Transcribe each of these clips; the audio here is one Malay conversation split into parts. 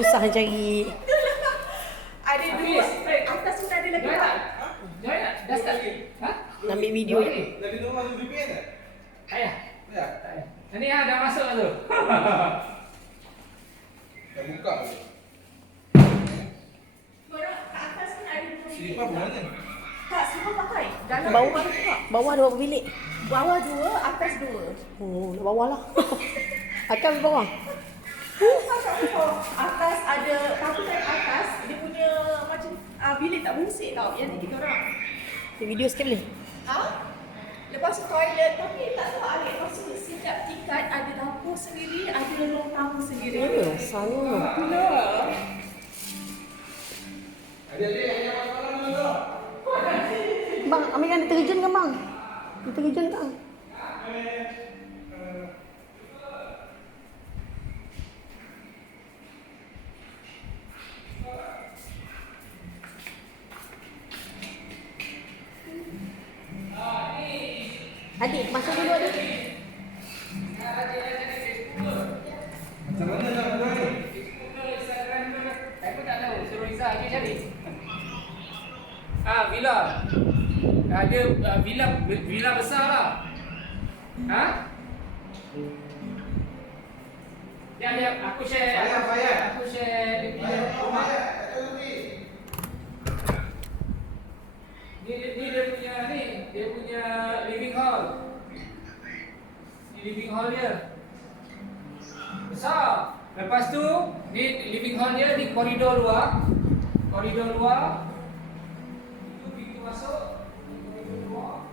susah cari. Ada dua. Atas pun ada lagi tak? Join tak? Dah start? Ha? Nak ambil video je. Lagi nombor tu VPN tak? Ayah. Ya. Ini dah masuk tu. Dah buka tu. Korang kat atas pun ada dua bilik. Silipar mana? Tak, semua pakai. Dalam Bawah, baru buka. bawah ada berapa bilik? Bawah dua, atas dua. Oh, nak bawah lah. Akan ambil bawah. Atas ada, tapi kan atas dia punya macam bilik tak bersih tau. Yang ni kita orang. Video sikit boleh? Ha? Lepas tu toilet, tapi tak tahu Alif. Lepas tu setiap tingkat ada dapur sendiri, ada ruang tamu sendiri. Ya, sana. Pula. Adik-adik yang malam dulu tu. Bang, ambilkan deterjen kan bang? Deterjen kan? Adik, masuk dulu adik. Macam mana nak buat ni? Aku tak tahu. Suruh Izzah lagi cari. Villa. Ada villa besar lah. Ha? Ya, aku share. Aku share dia punya rumah. Ni dia punya living hall. Ni living hall dia. Besar. Lepas tu ni living hall dia, ni koridor luar. Koridor luar. Itu pintu masuk. Koridor luar.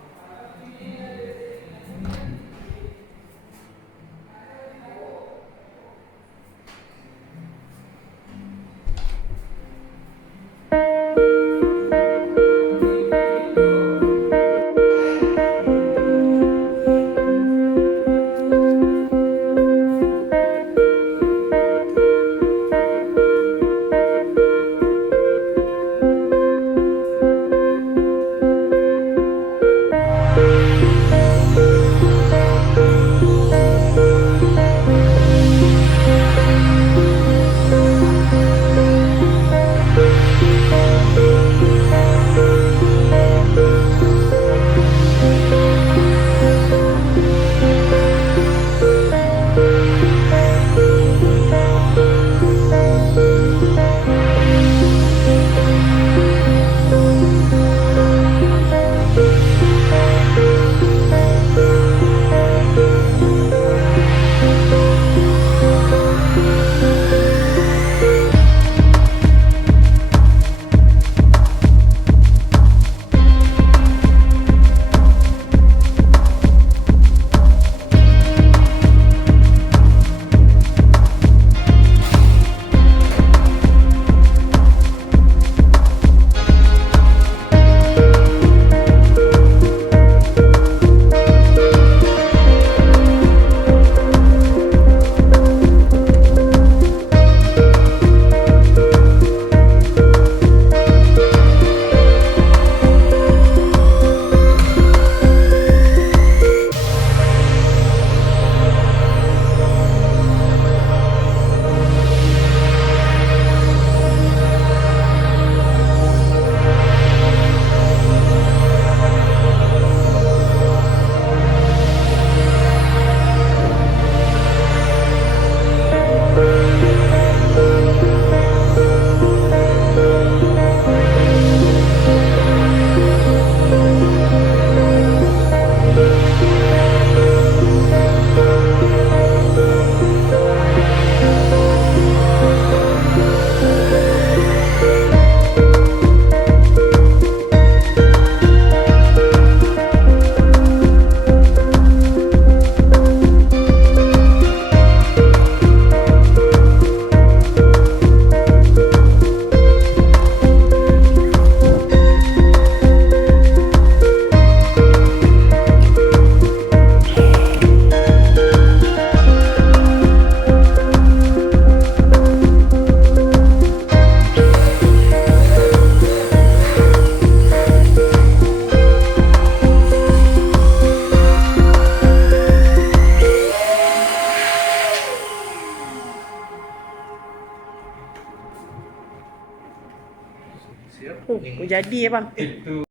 Siap. Oh, jadi ya bang. Itu.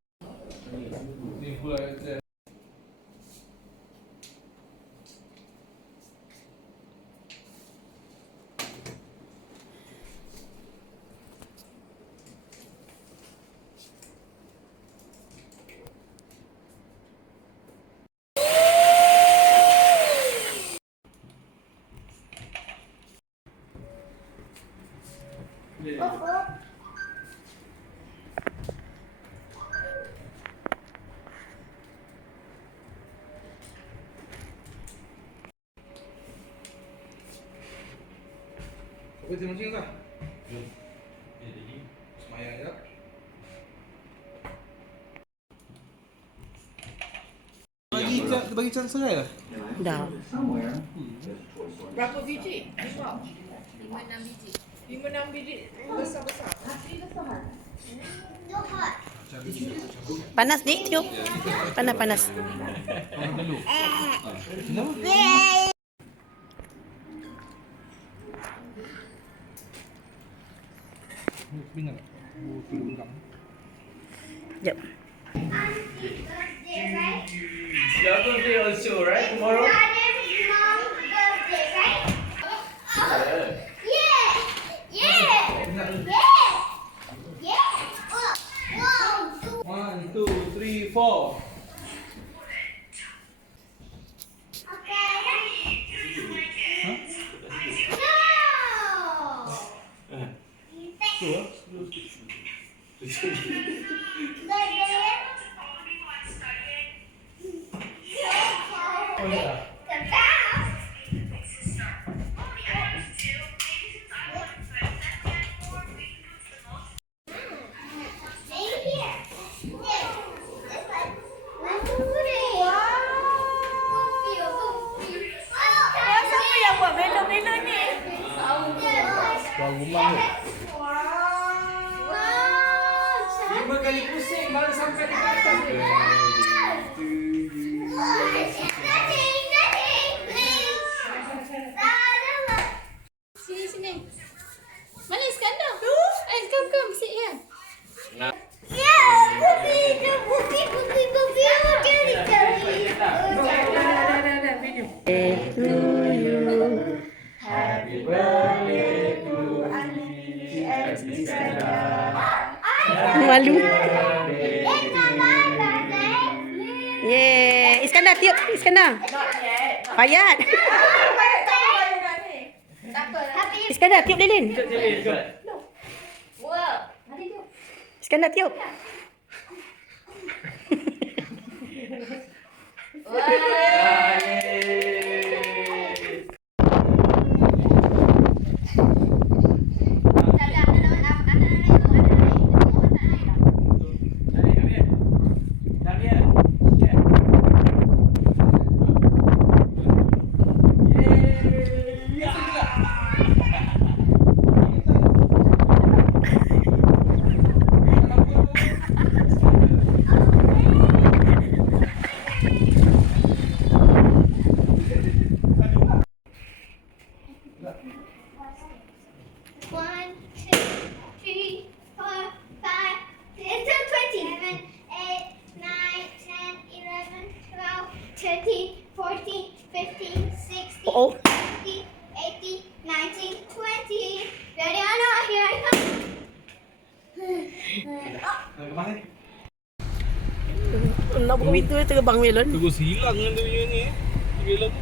Ni pula. Kau boleh tengok tak? Jom. Semayang je. Bagi chance saya lah. Dah. Berapa biji? 5-6 biji. 5-6 biji besar-besar. Panas dik tiup. Panas. Bingung. Tolong. Jap. Your birthday also, right? Tomorrow? One, two, three, four. Siapa yang buat melon-melon ni? Bang rumah ni. 5 kali pusing baru sampai di atas ni. Sini. Mana Iskandar? Come, sit here. Dah, video. Happy birthday to Ali and Iskandar. Malu. Yeay. Iskandar tiup. Iskandar. Payat. Iskandar tiup lilin. Iskandar tiup. Oh. 80, 90, 20. Ready or not, here I come. Kemana? Nak buka pintu terbang melon. Terus hilang dengan dia punya ni. Melon.